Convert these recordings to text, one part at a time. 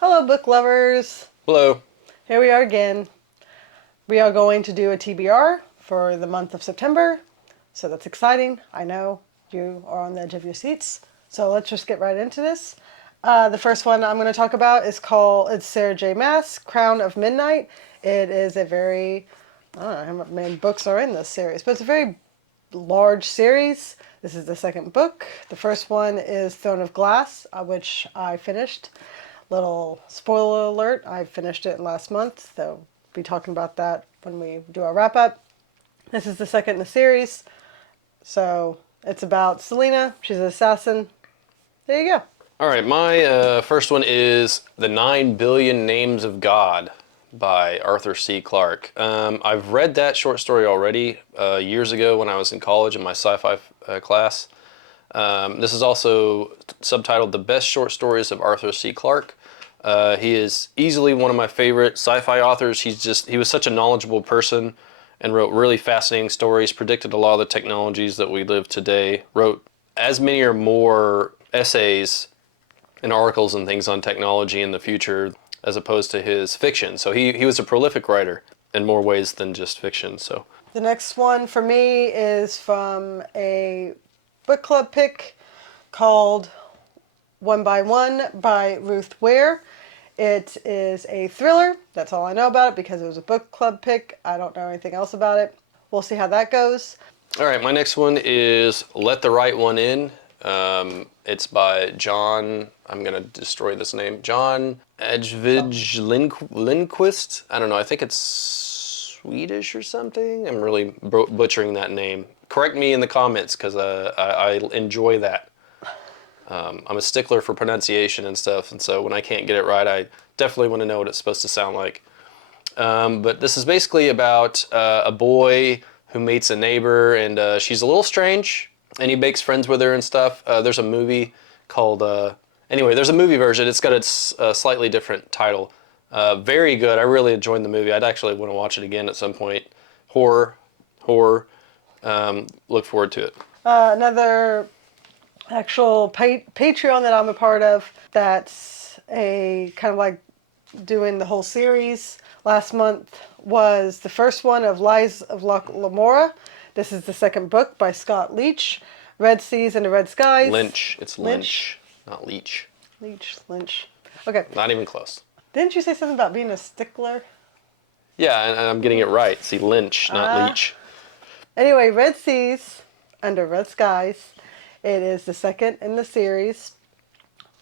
Hello, book lovers. Hello. Here we are again. We are going to do a TBR for the month of September, so that's exciting. I know you are on the edge of your seats, so let's just get right into this. The first one I'm going to talk about is it's Sarah J. Maas, Crown of Midnight. It is a very, I don't know how many books are in this series, but it's a very large series. This is the second book. The first one is Throne of Glass, which I finished. Little spoiler alert, I finished it last month, so we'll be talking about that when we do our wrap up. This is the second in the series, so it's about Selena. She's an assassin. There you go. All right, my first one is The 9 Billion Names of God by Arthur C. Clarke. I've read that short story already years ago when I was in college in my sci-fi class. This is also subtitled The Best Short Stories of Arthur C. Clarke. He is easily one of my favorite sci-fi authors. He was such a knowledgeable person and wrote really fascinating stories, predicted a lot of the technologies that we live today, wrote as many or more essays and articles and things on technology in the future as opposed to his fiction. So he was a prolific writer in more ways than just fiction. So the next one for me is from a book club pick called One by One by Ruth Ware. It is a thriller. That's all I know about it because it was a book club pick. I don't know anything else about it. We'll see how that goes. All right, my next one is Let the Right One In. It's by John, I'm going to destroy this name, John Ajvide Lindqvist. I don't know, I think it's Swedish or something. I'm really butchering that name. Correct me in the comments because I enjoy that. I'm a stickler for pronunciation and stuff, and so when I can't get it right, I definitely want to know what it's supposed to sound like. But this is basically about a boy who meets a neighbor, and she's a little strange, and he makes friends with her and stuff. There's a movie called, anyway, there's a movie version. It's got its slightly different title. Very good. I really enjoyed the movie. I'd actually want to watch it again at some point. Horror. Look forward to it. Another actual Patreon that I'm a part of that's a kind of like doing the whole series last month was the first one of Lies of Lamora. This is the second book by Scott Leach, Red Seas and the Red Skies. Lynch. It's Lynch, not Leach. Lynch. Okay. Not even close. Didn't you say something about being a stickler? Yeah, and I'm getting it right. See, Lynch, not Leach. Anyway, Red Seas Under Red Skies. It is the second in the series,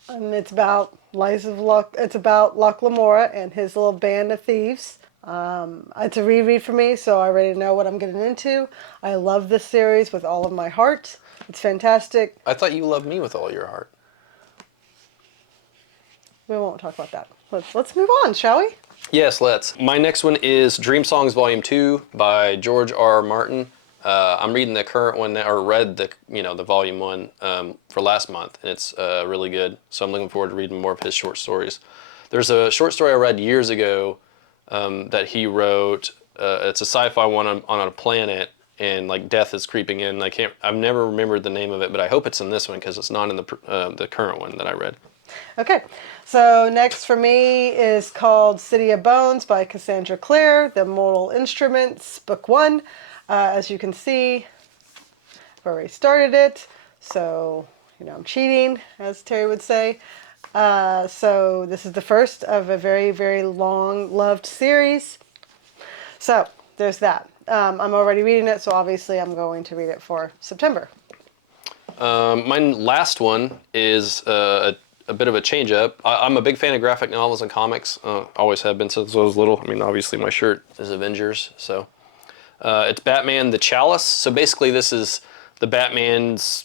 and it's about It's about Loch Lamora and his little band of thieves. It's a reread for me, so I already know what I'm getting into. I love this series with all of my heart. It's fantastic. I thought you loved me with all your heart. We won't talk about that. Let's move on, shall we? Yes, let's. My next one is Dreamsongs Volume 2 by George R. Martin. I'm reading the current one, or read the Volume 1 for last month, and it's really good. So I'm looking forward to reading more of his short stories. There's a short story I read years ago that he wrote. It's a sci-fi one on a planet, and like death is creeping in. I've never remembered the name of it, but I hope it's in this one because it's not in the current one that I read. Okay, so next for me is called City of Bones by Cassandra Clare, The Mortal Instruments, Book 1. As you can see, I've already started it, so, I'm cheating, as Terry would say. So this is the first of a very, very long-loved series. So, there's that. I'm already reading it, so obviously I'm going to read it for September. My last one is a bit of a change-up. I'm a big fan of graphic novels and comics. Always have been since I was little. I mean, obviously my shirt is Avengers, so... it's Batman the Chalice. So basically this is the Batman's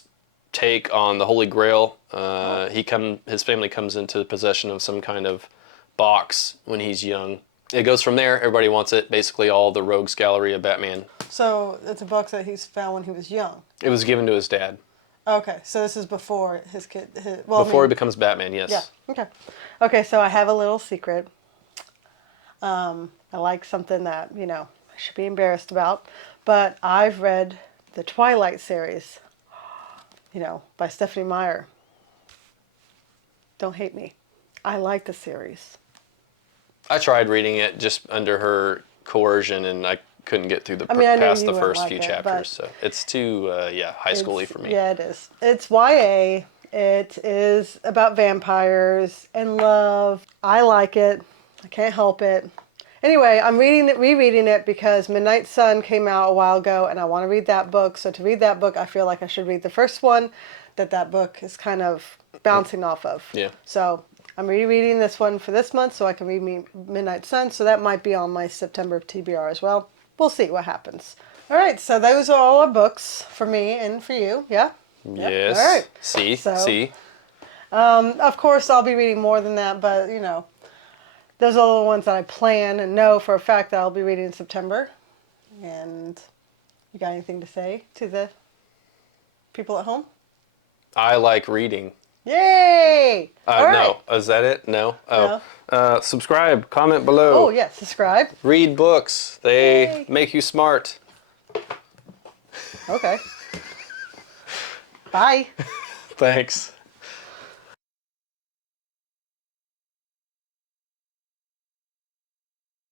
take on the Holy Grail. His family comes into possession of some kind of box when he's young. It goes from there. Everybody wants it. Basically all the rogues gallery of Batman. So it's a box that he's found when he was young? It was given to his dad. Okay, so this is before his kid... Before he becomes Batman, yes. Yeah, okay. Okay, so I have a little secret. I like something that, I should be embarrassed about, but I've read the Twilight series, by Stephenie Meyer. Don't hate me. I like the series. I tried reading it just under her coercion, and I couldn't get through I mean, I know past you the wouldn't first like few it, chapters. So it's too high schooly for me. Yeah, it is. It's YA. It is about vampires and love. I like it. I can't help it. Anyway, I'm rereading it because Midnight Sun came out a while ago, and I want to read that book. So to read that book, I feel like I should read the first one that book is kind of bouncing off of. Yeah. So I'm rereading this one for this month so I can read Midnight Sun. So that might be on my September TBR as well. We'll see what happens. All right, so those are all our books for me and for you. Yeah? Yes. All right. See. Of course, I'll be reading more than that, but, you know, those are the ones that I plan and know for a fact that I'll be reading in September. And you got anything to say to the people at home? I like reading. Yay! All right. No. Is that it? No? Oh. No. Subscribe. Comment below. Oh, yes, subscribe. Read books. They Yay. make you smart. Okay. Bye. Thanks.